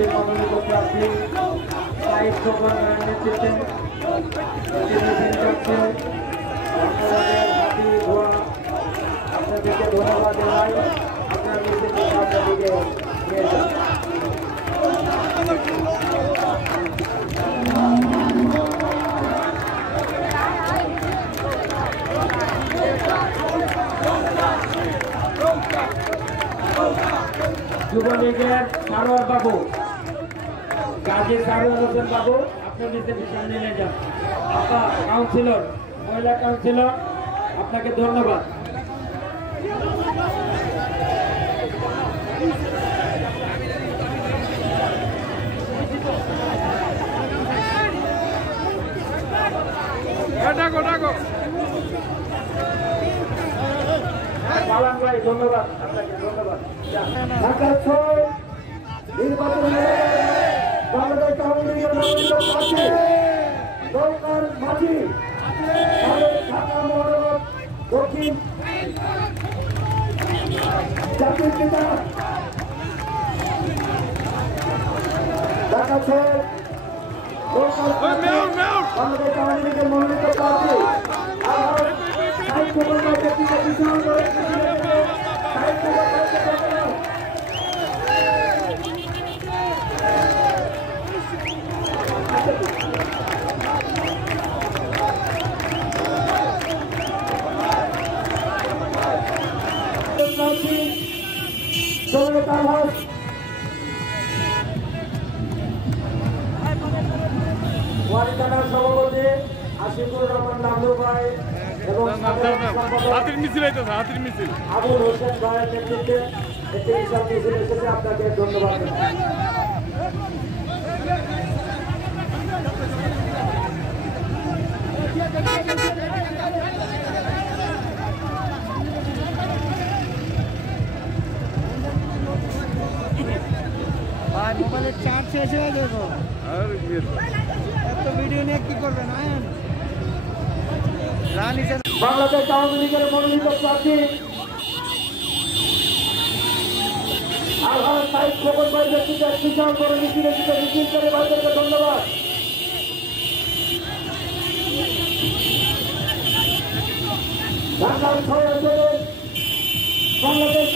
লীগের মনোনীত প্রার্থী সাইদ খোকন ভাইয়ের নেতৃত্বে আপনাদেরকে ধন্যবাদ জানাই। আপনার নেতৃত্বে আপনাদেরকে নিয়ে যান। যুবলীগের সারোয়ার বাবু, গাজী সারোয়ার হোসেন বাবু, আপনার নিজেকে সামনে নিয়ে যান। আপনার কাউন্সিলর, মহিলা কাউন্সিলর, আপনাকে ধন্যবাদ। পালান ভাই ধন্যবাদ, আপনাকে ধন্যবাদ। ঢাকা ৬ নির্বাচনে বাংলাদেশ আওয়ামী লীগের মনোনীত প্রার্থী নৌকার মাঝি ঢাকা মহানগর দক্ষিণ জাতির পিতা ঢাকা ৬ বাংলাদেশ আওয়ামী লীগের মনোনীত প্রার্থী ওয়ারিথানার সভাপতি আশিকুর রহমান নামদু ভাই এবং আবুল হোসেন ভাইয়ের নেতৃত্বে একটি বিশাল মিছিল এসেছে। আপনাকে ধন্যবাদ। মোবাইলের চার্জ শেষ হয়ে যাবো, এত ভিডিও নিয়ে কি করবেন? বাংলাদেশ আওয়ামী লীগের মনোনীত প্রার্থী আলহাজ সাইদ খোকন ভাই ব্যক্তিকে বিশাল করে মিছিল করে ভাইদেরকে ধন্যবাদ। ঢাকার ৬ অঞ্চলের বাংলাদেশ